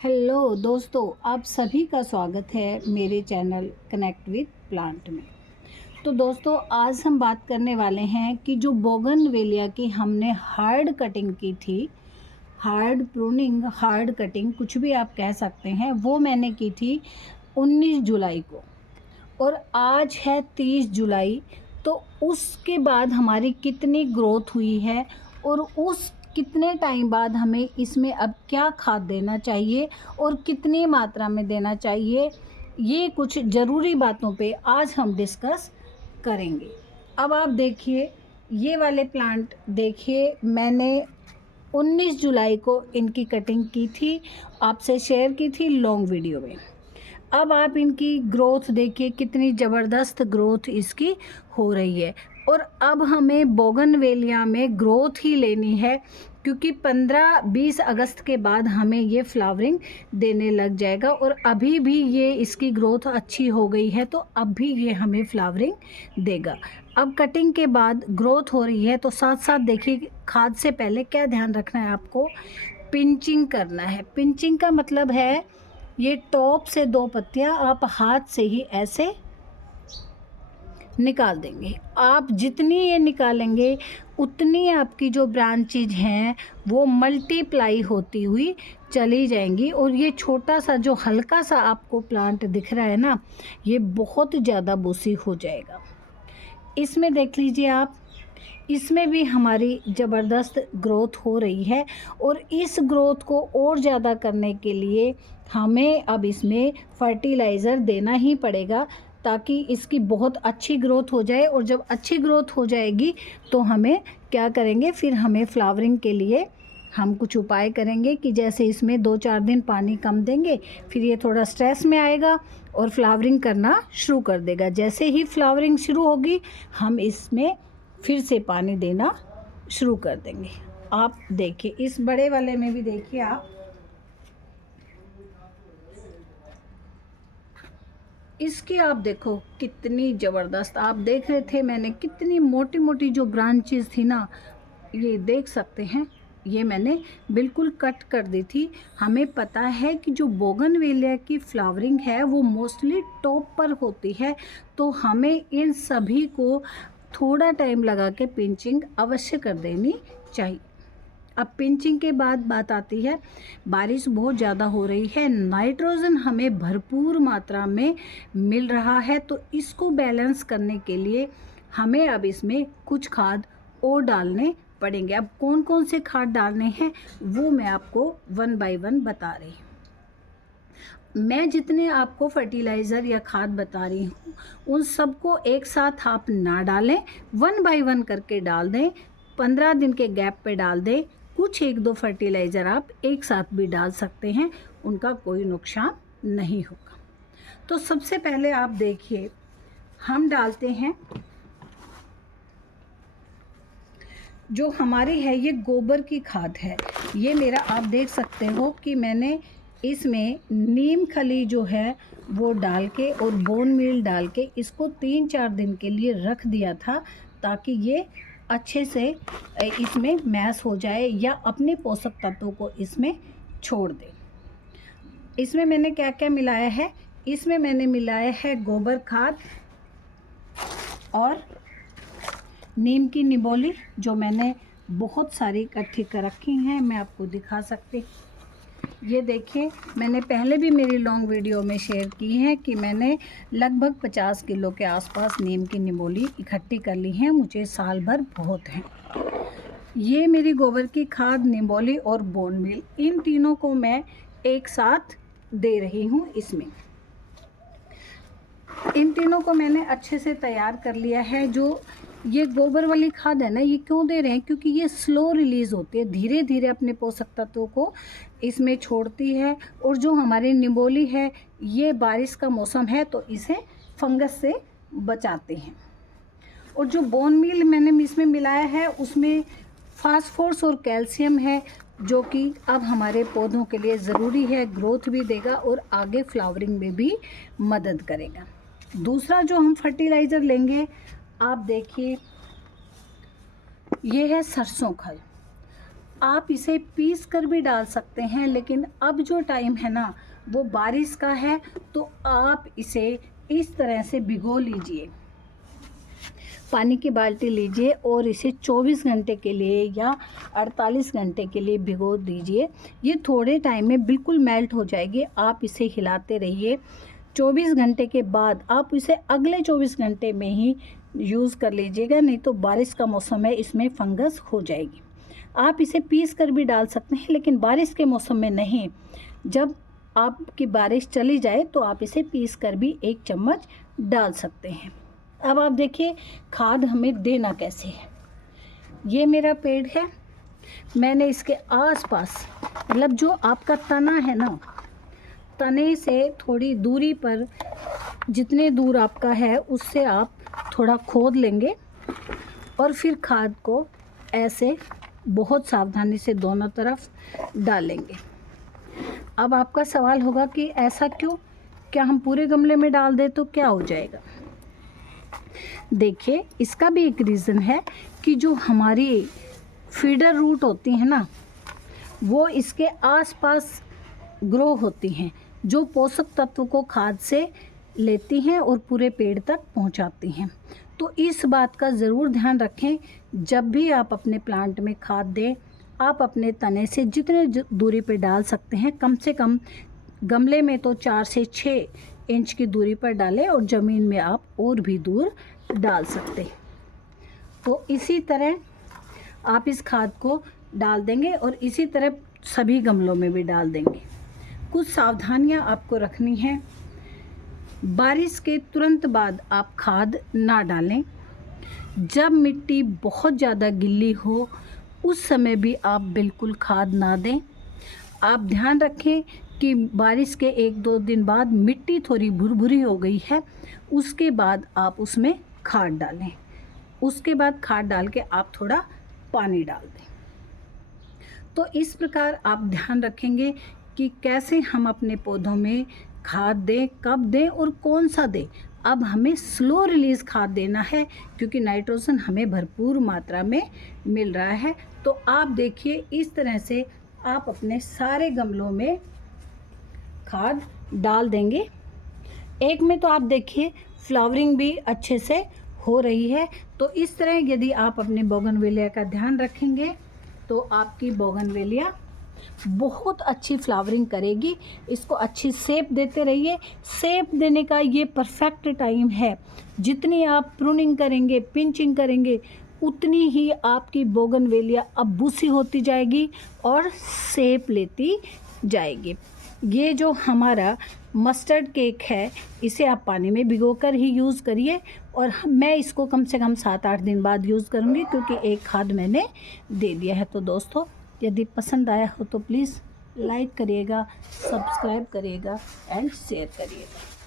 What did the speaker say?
Hello दोस्तों, आप सभी का स्वागत है मेरे चैनल कनेक्ट विद प्लांट में। तो दोस्तों, आज हम बात करने वाले हैं कि जो बोगनवेलिया की हमने हार्ड कटिंग की थी, हार्ड प्रूनिंग, हार्ड कटिंग कुछ भी आप कह सकते हैं, वो मैंने की थी 19 जुलाई को और आज है 30 जुलाई। तो उसके बाद हमारी कितनी ग्रोथ हुई है और उस कितने टाइम बाद हमें इसमें अब क्या खाद देना चाहिए और कितनी मात्रा में देना चाहिए, ये कुछ ज़रूरी बातों पे आज हम डिस्कस करेंगे। अब आप देखिए, ये वाले प्लांट देखिए, मैंने 19 जुलाई को इनकी कटिंग की थी, आपसे शेयर की थी लॉन्ग वीडियो में। अब आप इनकी ग्रोथ देखिए, कितनी ज़बरदस्त ग्रोथ इसकी हो रही है। और अब हमें बोगनवेलिया में ग्रोथ ही लेनी है, क्योंकि 15-20 अगस्त के बाद हमें ये फ्लावरिंग देने लग जाएगा। और अभी भी ये इसकी ग्रोथ अच्छी हो गई है, तो अब भी ये हमें फ्लावरिंग देगा। अब कटिंग के बाद ग्रोथ हो रही है, तो साथ साथ देखिए, खाद से पहले क्या ध्यान रखना है आपको, पिंचिंग करना है। पिंचिंग का मतलब है, ये टॉप से 2 पत्तियां आप हाथ से ही ऐसे निकाल देंगे। आप जितनी ये निकालेंगे उतनी आपकी जो ब्रांचेज हैं वो मल्टीप्लाई होती हुई चली जाएंगी। और ये छोटा सा जो हल्का सा आपको प्लांट दिख रहा है ना, ये बहुत ज़्यादा बूसी हो जाएगा। इसमें देख लीजिए आप, इसमें भी हमारी ज़बरदस्त ग्रोथ हो रही है। और इस ग्रोथ को और ज़्यादा करने के लिए हमें अब इसमें फर्टिलाइज़र देना ही पड़ेगा, ताकि इसकी बहुत अच्छी ग्रोथ हो जाए। और जब अच्छी ग्रोथ हो जाएगी तो हमें क्या करेंगे, फिर हमें फ्लावरिंग के लिए हम कुछ उपाय करेंगे कि जैसे इसमें 2-4 दिन पानी कम देंगे, फिर ये थोड़ा स्ट्रेस में आएगा और फ्लावरिंग करना शुरू कर देगा। जैसे ही फ्लावरिंग शुरू होगी, हम इसमें फिर से पानी देना शुरू कर देंगे। आप देखिए, इस बड़े वाले में भी देखिए आप, इसकी आप देखो कितनी ज़बरदस्त, आप देख रहे थे मैंने कितनी मोटी मोटी जो ब्रांचेस थी ना, ये देख सकते हैं, ये मैंने बिल्कुल कट कर दी थी। हमें पता है कि जो बोगनवेलिया की फ्लावरिंग है वो मोस्टली टॉप पर होती है, तो हमें इन सभी को थोड़ा टाइम लगा के पिंचिंग अवश्य कर देनी चाहिए। अब पिंचिंग के बाद बात आती है, बारिश बहुत ज़्यादा हो रही है, नाइट्रोजन हमें भरपूर मात्रा में मिल रहा है, तो इसको बैलेंस करने के लिए हमें अब इसमें कुछ खाद और डालने पड़ेंगे। अब कौन कौन से खाद डालने हैं वो मैं आपको 1 बाय 1 बता रही हूँ। मैं जितने आपको फर्टिलाइज़र या खाद बता रही हूँ उन सबको एक साथ आप ना डालें, 1 बाय 1 करके डाल दें। 15 दिन के गैप पे डाल दें। कुछ 1-2 फर्टिलाइज़र आप एक साथ भी डाल सकते हैं, उनका कोई नुकसान नहीं होगा। तो सबसे पहले आप देखिए, हम डालते हैं जो हमारी है, ये गोबर की खाद है। ये मेरा, आप देख सकते हो कि मैंने इसमें नीम खली जो है वो डाल के और बोन मील डाल के इसको 3-4 दिन के लिए रख दिया था, ताकि ये अच्छे से इसमें मैश हो जाए या अपने पोषक तत्वों को इसमें छोड़ दे। इसमें मैंने क्या क्या मिलाया है, इसमें मैंने मिलाया है गोबर खाद और नीम की निबोली, जो मैंने बहुत सारी इकट्ठी कर रखी हैं, मैं आपको दिखा सकती। ये देखिए, मैंने पहले भी मेरी लॉन्ग वीडियो में शेयर की है कि मैंने लगभग 50 किलो के आसपास नीम की निबोली इकट्ठी कर ली है, मुझे साल भर बहुत हैं। ये मेरी गोबर की खाद, निबोली और बोन मील, इन तीनों को मैं एक साथ दे रही हूँ। इसमें इन तीनों को मैंने अच्छे से तैयार कर लिया है। जो ये गोबर वाली खाद है ना, ये क्यों दे रहे हैं, क्योंकि ये स्लो रिलीज़ होती है, धीरे धीरे अपने पोषक तत्वों को इसमें छोड़ती है। और जो हमारी निबोली है, ये बारिश का मौसम है तो इसे फंगस से बचाते हैं। और जो बोन मील मैंने इसमें मिलाया है, उसमें फास्फोरस और कैल्शियम है, जो कि अब हमारे पौधों के लिए ज़रूरी है, ग्रोथ भी देगा और आगे फ्लावरिंग में भी मदद करेगा। दूसरा जो हम फर्टिलाइज़र लेंगे, आप देखिए, ये है सरसों खल। आप इसे पीस कर भी डाल सकते हैं, लेकिन अब जो टाइम है ना वो बारिश का है, तो आप इसे इस तरह से भिगो लीजिए। पानी की बाल्टी लीजिए और इसे 24 घंटे के लिए या 48 घंटे के लिए भिगो दीजिए। ये थोड़े टाइम में बिल्कुल मेल्ट हो जाएगी। आप इसे हिलाते रहिए। 24 घंटे के बाद आप इसे अगले 24 घंटे में ही यूज़ कर लीजिएगा, नहीं तो बारिश का मौसम है, इसमें फंगस हो जाएगी। आप इसे पीस कर भी डाल सकते हैं, लेकिन बारिश के मौसम में नहीं। जब आपकी बारिश चली जाए तो आप इसे पीस कर भी 1 चम्मच डाल सकते हैं। अब आप देखिए खाद हमें देना कैसे है। ये मेरा पेड़ है, मैंने इसके आसपास, मतलब जो आपका तना है ना, तने से थोड़ी दूरी पर, जितने दूर आपका है उससे आप थोड़ा खोद लेंगे और फिर खाद को ऐसे बहुत सावधानी से दोनों तरफ डालेंगे। अब आपका सवाल होगा कि ऐसा क्यों, क्या हम पूरे गमले में डाल दें तो क्या हो जाएगा? देखिए इसका भी एक रीज़न है कि जो हमारी फीडर रूट होती हैं ना, वो इसके आसपास ग्रो होती हैं, जो पोषक तत्व को खाद से लेती हैं और पूरे पेड़ तक पहुंचाती हैं। तो इस बात का ज़रूर ध्यान रखें, जब भी आप अपने प्लांट में खाद दें, आप अपने तने से जितने दूरी पे डाल सकते हैं, कम से कम गमले में तो 4 से 6 इंच की दूरी पर डालें और ज़मीन में आप और भी दूर डाल सकते हैं। तो इसी तरह आप इस खाद को डाल देंगे और इसी तरह सभी गमलों में भी डाल देंगे। कुछ सावधानियां आपको रखनी है। बारिश के तुरंत बाद आप खाद ना डालें। जब मिट्टी बहुत ज़्यादा गिल्ली हो उस समय भी आप बिल्कुल खाद ना दें। आप ध्यान रखें कि बारिश के 1-2 दिन बाद मिट्टी थोड़ी भुरभुरी हो गई है, उसके बाद आप उसमें खाद डालें। उसके बाद खाद डाल के आप थोड़ा पानी डाल दें। तो इस प्रकार आप ध्यान रखेंगे कि कैसे हम अपने पौधों में खाद दें, कब दें और कौन सा दें। अब हमें स्लो रिलीज़ खाद देना है क्योंकि नाइट्रोजन हमें भरपूर मात्रा में मिल रहा है। तो आप देखिए इस तरह से आप अपने सारे गमलों में खाद डाल देंगे। एक में तो आप देखिए फ्लावरिंग भी अच्छे से हो रही है। तो इस तरह यदि आप अपने बोगनवेलिया का ध्यान रखेंगे तो आपकी बोगनवेलिया बहुत अच्छी फ्लावरिंग करेगी। इसको अच्छी शेप देते रहिए। शेप देने का ये परफेक्ट टाइम है। जितनी आप प्रूनिंग करेंगे, पिंचिंग करेंगे, उतनी ही आपकी बोगनवेलिया अब बूसी होती जाएगी और शेप लेती जाएगी। ये जो हमारा मस्टर्ड केक है, इसे आप पानी में भिगोकर ही यूज़ करिए और मैं इसको कम से कम 7-8 दिन बाद यूज़ करूँगी क्योंकि एक खाद मैंने दे दिया है। तो दोस्तों यदि पसंद आया हो तो प्लीज़ लाइक करिएगा, सब्सक्राइब करिएगा एंड शेयर करिएगा।